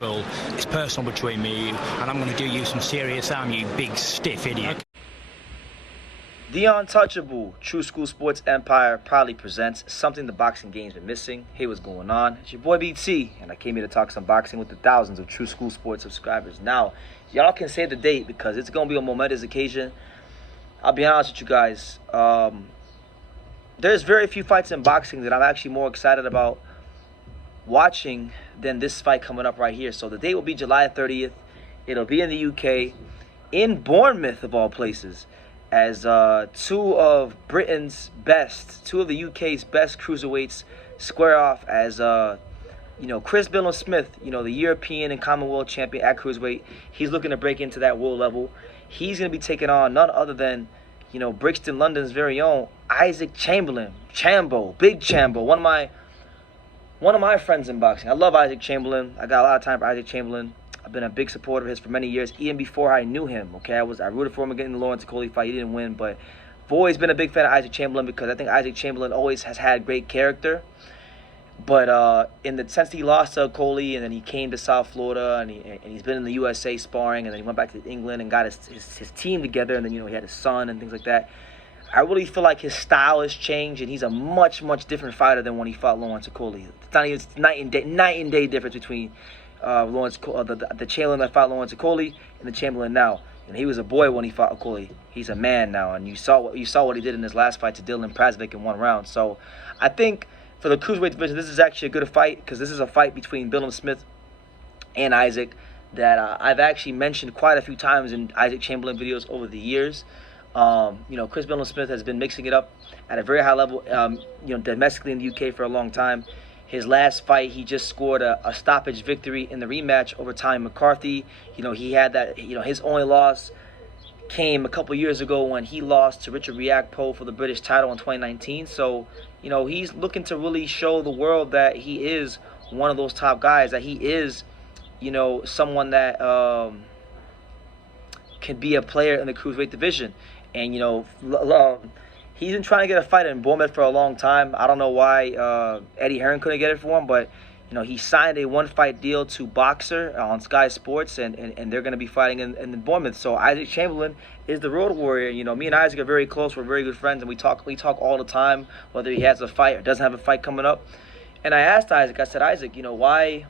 Well, it's personal between me and you, and I'm going to do you some serious harm, you big stiff idiot. The Untouchable True School Sports Empire proudly presents something the boxing game's been missing. Hey, what's going on? It's your boy BT, and I came here to talk some boxing with the thousands of True School Sports subscribers. Now, y'all can save the date because it's going to be a momentous occasion. I'll be honest with you guys. There's very few fights in boxing that I'm actually more excited about watching than this fight coming up right here. So the date will be July 30th. It'll be in the UK, in Bournemouth of all places, as two of Britain's best, two of the UK's best cruiserweights square off as Chris Billiam-Smith, the European and commonwealth champion at cruiserweight. He's looking to break into that world level. He's going to be taking on none other than Brixton, London's very own Isaac Chamberlain, Big Chambo, one of my friends in boxing. I love Isaac Chamberlain. I got a lot of time for Isaac Chamberlain. I've been a big supporter of his for many years, even before I knew him. Okay, I rooted for him getting the Lawrence Coley fight. He didn't win, but I've always been a big fan of Isaac Chamberlain because I think Isaac Chamberlain always has had great character. But in the sense he lost to Coley, and then he came to South Florida, and he's been in the USA sparring, and then he went back to England and got his team together, and then he had his son and things like that. I really feel like his style has changed, and he's a much different fighter than when he fought Lawrence Coley. It's not even night and day difference between the Chamberlain that fought Lawrence Coley and the Chamberlain now. And he was a boy when he fought Coley. He's a man now, and you saw what he did in his last fight to Dylan Prasvik in 1 round. So I think for the cruiserweight division, this is actually a good fight because this is a fight between Billam-Smith and Isaac that I've actually mentioned quite a few times in Isaac Chamberlain videos over the years. Chris Billiam-Smith has been mixing it up at a very high level, domestically in the UK for a long time. His last fight, he just scored a stoppage victory in the rematch over Tommy McCarthy. He had that, his only loss came a couple years ago when he lost to Richard Riakpo for the British title in 2019. So, he's looking to really show the world that he is one of those top guys, that he is, someone that can be a player in the cruiserweight division. And, he's been trying to get a fight in Bournemouth for a long time. I don't know why Eddie Hearn couldn't get it for him, but, he signed a one-fight deal to Boxer on Sky Sports, and they're going to be fighting in Bournemouth. So Isaac Chamberlain is the road warrior. Me and Isaac are very close. We're very good friends, and we talk all the time, whether he has a fight or doesn't have a fight coming up. And I asked Isaac, I said, Isaac, why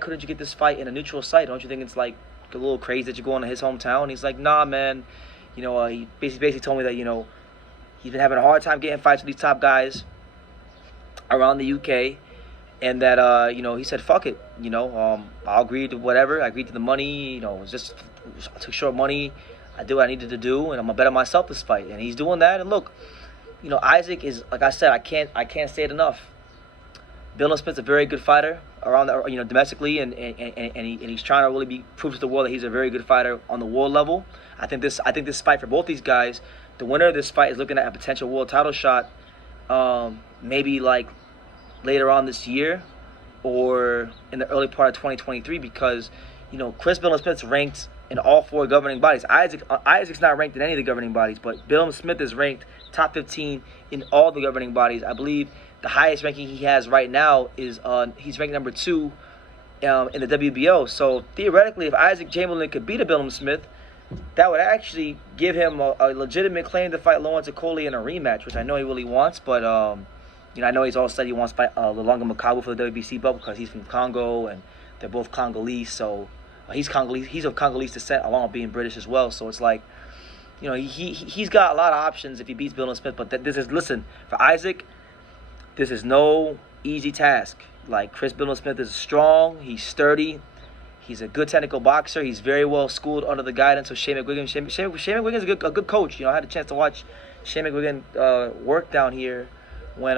couldn't you get this fight in a neutral site? Don't you think it's like a little crazy that you're going to his hometown? And he's like, nah, man. He basically told me that, he's been having a hard time getting fights with these top guys around the UK, and that, he said, fuck it, I'll agree to whatever. I agreed to the money, just took short money. I did what I needed to do, and I'm going to bet on myself this fight. And he's doing that, and look, Isaac is, like I said, I can't say it enough. Billam-Smith's a very good fighter around the, domestically, and he's trying to really prove to the world that he's a very good fighter on the world level. I think this fight for both these guys, the winner of this fight is looking at a potential world title shot, maybe like later on this year or in the early part of 2023, because Chris Billiam-Smith's ranked in all 4 governing bodies. Isaac's not ranked in any of the governing bodies, but Billam-Smith is ranked top 15 in all the governing bodies. I believe the highest ranking he has right now is he's ranked number 2 in the WBO. So theoretically, if Isaac Chamberlain could beat a Billam-Smith, that would actually give him a legitimate claim to fight Lawrence Coley in a rematch, which I know he really wants. But I know he's also said he wants to fight Lulanga Makabu for the WBC belt because he's from Congo and they're both Congolese. So he's Congolese. He's of Congolese descent, along with being British as well. So it's like, he's got a lot of options if he beats Billam-Smith. But listen, for Isaac, this is no easy task. Like, Chris Billiam-Smith is strong. He's sturdy. He's a good technical boxer. He's very well schooled under the guidance of Shane McGuigan. Shane McGuigan is a good coach. I had a chance to watch Shane McGuigan work down here when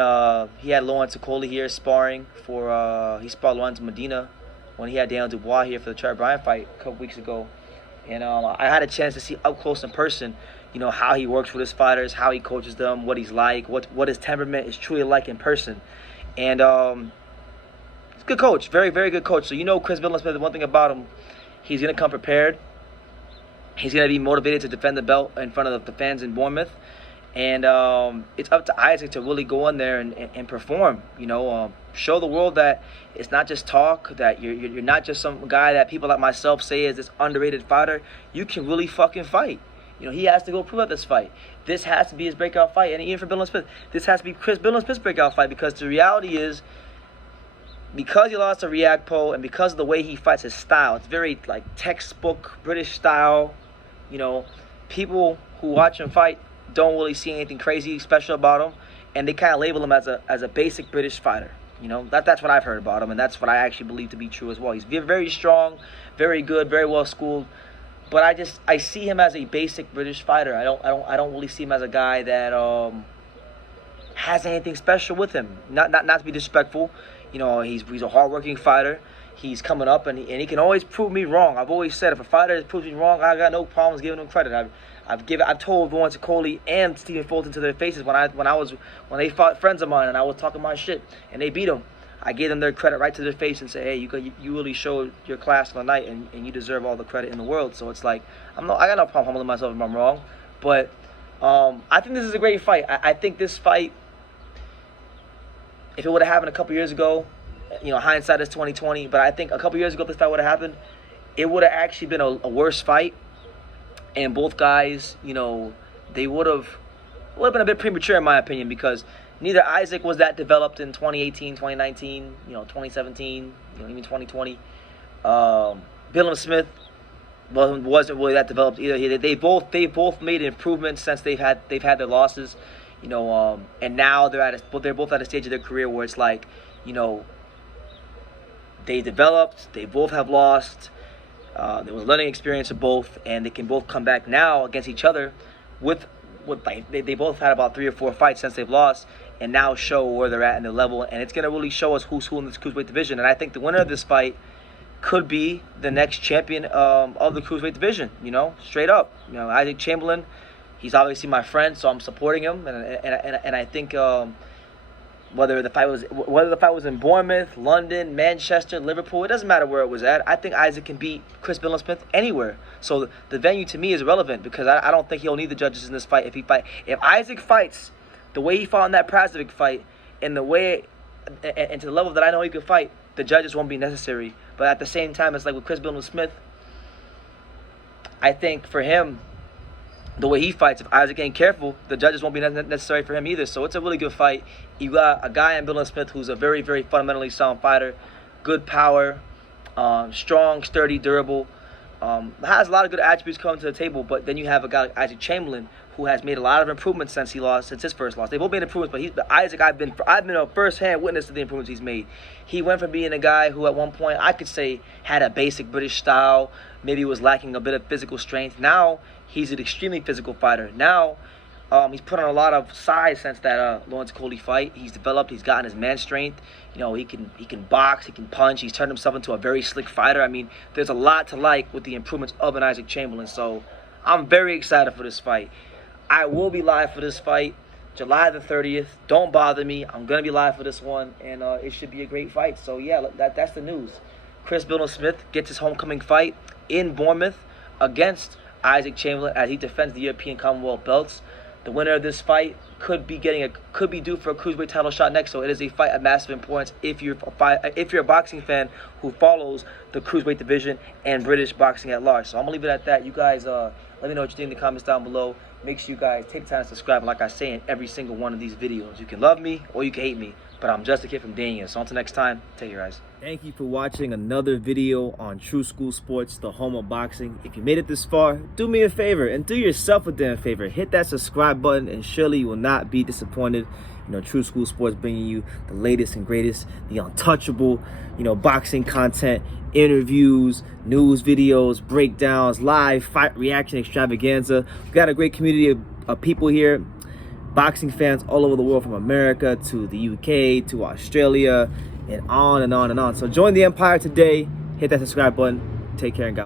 he had Lawrence Coley here sparring for he sparred Lawrence Medina when he had Daniel Dubois here for the Trevor Bryan fight a couple weeks ago. And I had a chance to see up close in person, how he works with his fighters, how he coaches them, what he's like, what his temperament is truly like in person. And he's a good coach, very good coach. So Chris Billiam-Smith, one thing about him, he's going to come prepared. He's going to be motivated to defend the belt in front of the fans in Bournemouth. And it's up to Isaac to really go in there and perform. Show the world that it's not just talk, that you're not just some guy that people like myself say is this underrated fighter. You can really fucking fight. He has to go prove out this fight. This has to be his breakout fight. And even for Billam-Smith, this has to be Chris Billiam-Smith's breakout fight, because the reality is, because he lost to Riakpo and because of the way he fights, his style, it's very like textbook British style. People who watch him fight don't really see anything crazy special about him, and they kind of label him as a basic British fighter. That's what I've heard about him, and that's what I actually believe to be true as well. He's very strong, very good, very well schooled, but I see him as a basic British fighter. I don't really see him as a guy that has anything special with him. Not to be disrespectful, he's a hardworking fighter. He's coming up, and he can always prove me wrong. I've always said, if a fighter proves me wrong, I got no problems giving him credit. I've told Lawrence Coley and Stephen Fulton to their faces when they fought friends of mine and I was talking my shit and they beat them. I gave them their credit right to their face and said, hey, you really showed your class for the night, and you deserve all the credit in the world. So it's like, I got no problem humbling myself if I'm wrong, but I think this is a great fight. I think this fight, if it would have happened a couple years ago, hindsight is 20/20, but I think a couple years ago if this fight would have happened, it would have actually been a worse fight, and both guys, they would have been a bit premature in my opinion, because neither Isaac was that developed in 2018, 2019, 2017, even 2020. Billam-Smith wasn't really that developed either. They both made improvements since they've had their losses, and now they're both at a stage of their career where it's like, they developed, they both have lost. There was a learning experience of both, and they can both come back now against each other with they both had about 3 or 4 fights since they've lost, and now show where they're at in their level, and it's going to really show us who's who in this cruiserweight division. And I think the winner of this fight could be the next champion of the cruiserweight division, straight up. Isaac Chamberlain, he's obviously my friend, so I'm supporting him, and I think whether the fight was in Bournemouth, London, Manchester, Liverpool, it doesn't matter where it was at. I think Isaac can beat Chris Billiam-Smith anywhere. So the venue to me is irrelevant, because I don't think he'll need the judges in this fight. If Isaac fights the way he fought in that Prazovic fight, and to the level that I know he could fight, the judges won't be necessary. But at the same time, it's like with Chris Billiam-Smith, I think for him, the way he fights, if Isaac ain't careful, the judges won't be necessary for him either. So it's a really good fight. You got a guy in Billam-Smith who's a very, very fundamentally sound fighter, good power, strong, sturdy, durable, has a lot of good attributes coming to the table. But then you have a guy like Isaac Chamberlain, who has made a lot of improvements since his first loss. They both made improvements, but Isaac, I've been a first-hand witness to the improvements he's made. He went from being a guy who at one point I could say had a basic British style, maybe was lacking a bit of physical strength. Now he's an extremely physical fighter. Now he's put on a lot of size since that Lawrence Coley fight. He's developed. He's gotten his man strength. He can box. He can punch. He's turned himself into a very slick fighter. I mean, there's a lot to like with the improvements of an Isaac Chamberlain. So I'm very excited for this fight. I will be live for this fight, July the 30th. Don't bother me. I'm going to be live for this one, and it should be a great fight. So, yeah, that's the news. Chris Billiam-Smith gets his homecoming fight in Bournemouth against Isaac Chamberlain as he defends the European Commonwealth belts. The winner of this fight could be due for a cruiserweight title shot next. So it is a fight of massive importance if you're a boxing fan who follows the cruiserweight division and British boxing at large. So I'm gonna leave it at that. You guys, let me know what you think in the comments down below. Make sure you guys take the time to subscribe. And like I say in every single one of these videos, you can love me or you can hate me, but I'm just a kid from Daniel. So until next time, take care, guys. Thank you for watching another video on True School Sports, the home of boxing. If you made it this far, do me a favor and do yourself a damn favor. Hit that subscribe button and surely you will not be disappointed. True School Sports bringing you the latest and greatest, the untouchable, boxing content, interviews, news videos, breakdowns, live fight reaction extravaganza. We've got a great community of people here, boxing fans all over the world, from America to the UK to Australia, and on and on and on. So join the empire today. Hit that subscribe button. Take care and God.